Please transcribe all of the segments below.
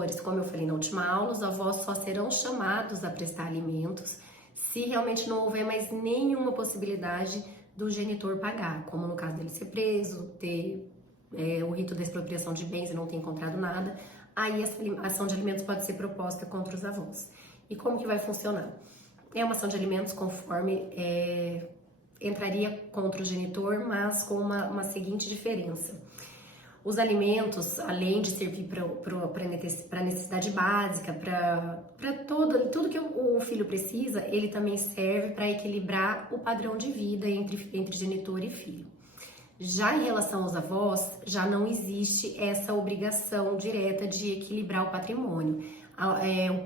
amores, como eu falei na última aula, os avós só serão chamados a prestar alimentos se realmente não houver mais nenhuma possibilidade do genitor pagar, como no caso dele ser preso, ter o rito da expropriação de bens e não ter encontrado nada, aí essa ação de alimentos pode ser proposta contra os avós. E como que vai funcionar? É uma ação de alimentos conforme entraria contra o genitor, mas com uma seguinte diferença. Os alimentos, além de servir para necessidade básica, para tudo que o filho precisa, ele também serve para equilibrar o padrão de vida entre genitor e filho. Já em relação aos avós, já não existe essa obrigação direta de equilibrar o patrimônio.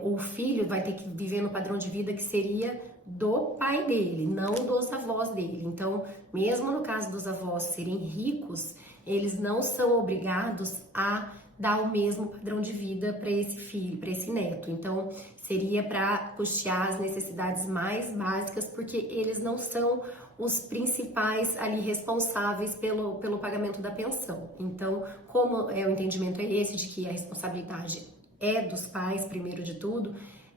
O filho vai ter que viver no padrão de vida que seria do pai dele, não dos avós dele. Então, mesmo no caso dos avós serem ricos, eles não são obrigados a dar o mesmo padrão de vida para esse filho, para esse neto. Então, seria para custear as necessidades mais básicas, porque eles não são os principais ali responsáveis pelo pagamento da pensão. Então, como o entendimento é esse de que a responsabilidade é dos pais, primeiro de tudo,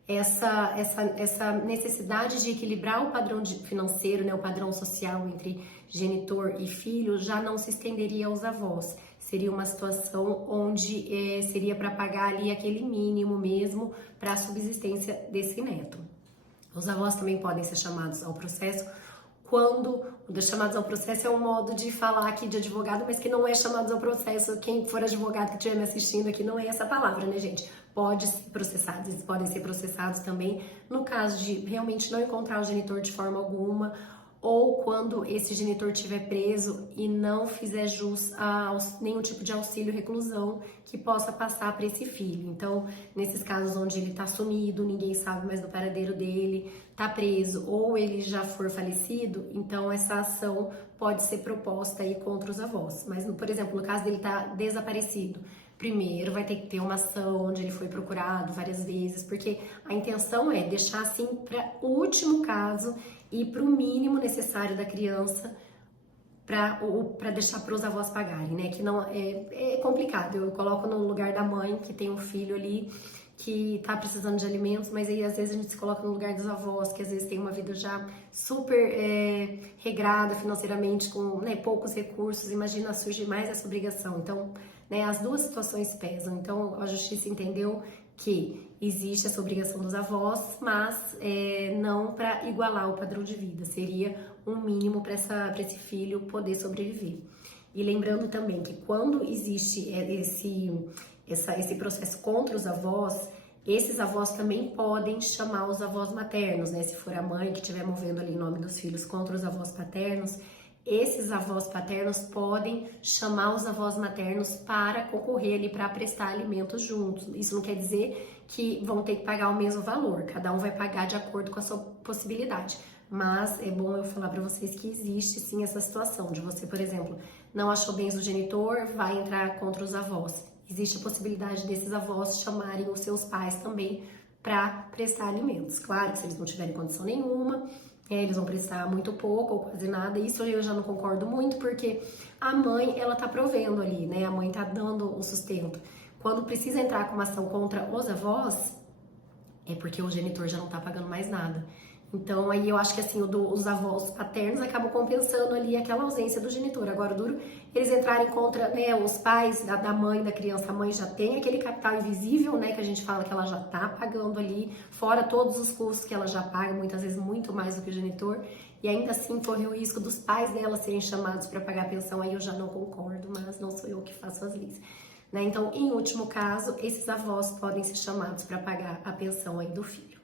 essa necessidade de equilibrar o padrão financeiro, né, o padrão social entre genitor e filho, já não se estenderia aos avós. Seria uma situação onde seria para pagar ali aquele mínimo mesmo para a subsistência desse neto. Os avós também podem ser chamados ao processo quando chamados ao processo é um modo de falar aqui de advogado, mas que não é chamados ao processo. Quem for advogado que estiver me assistindo aqui, não é essa palavra, né, gente? Pode ser processados, eles podem ser processados também no caso de realmente não encontrar o genitor de forma alguma, ou quando esse genitor estiver preso e não fizer jus a nenhum tipo de auxílio reclusão que possa passar para esse filho. Então, nesses casos onde ele está sumido, ninguém sabe mais do paradeiro dele, está preso ou ele já for falecido, então essa ação pode ser proposta aí contra os avós. Mas, por exemplo, no caso dele estar desaparecido, primeiro vai ter que ter uma ação onde ele foi procurado várias vezes, porque a intenção é deixar assim para o último caso e para o mínimo necessário da criança para deixar para os avós pagarem, né? Que não é complicado. Eu coloco no lugar da mãe que tem um filho ali que tá precisando de alimentos, mas aí às vezes a gente se coloca no lugar dos avós, que às vezes tem uma vida já super regrada financeiramente, com poucos recursos. Imagina, surge mais essa obrigação. Então, as duas situações pesam. Então, a justiça entendeu que existe essa obrigação dos avós, mas não para igualar o padrão de vida, seria um mínimo para esse filho poder sobreviver. E lembrando também que quando existe esse processo contra os avós, esses avós também podem chamar os avós maternos, né? Se for a mãe que estiver movendo ali em nome dos filhos contra os avós paternos, esses avós paternos podem chamar os avós maternos para concorrer ali para prestar alimentos juntos. Isso não quer dizer que vão ter que pagar o mesmo valor, cada um vai pagar de acordo com a sua possibilidade. Mas é bom eu falar para vocês que existe sim essa situação de você, por exemplo, não achou bens o genitor, vai entrar contra os avós. Existe a possibilidade desses avós chamarem os seus pais também para prestar alimentos. Claro que se eles não tiverem condição nenhuma, eles vão prestar muito pouco ou quase nada. Isso eu já não concordo muito, porque a mãe, ela tá provendo ali, né? A mãe tá dando o sustento. Quando precisa entrar com uma ação contra os avós, é porque o genitor já não tá pagando mais nada. Então, aí eu acho que assim, os avós paternos acabam compensando ali aquela ausência do genitor. Agora, o duro, eles entrarem contra os pais da mãe, da criança. A mãe já tem aquele capital invisível, né, que a gente fala que ela já tá pagando ali, fora todos os custos que ela já paga, muitas vezes muito mais do que o genitor. E ainda assim, corre o risco dos pais dela serem chamados para pagar a pensão. Aí eu já não concordo, mas não sou eu que faço as leis. Então, em último caso, esses avós podem ser chamados para pagar a pensão aí do filho.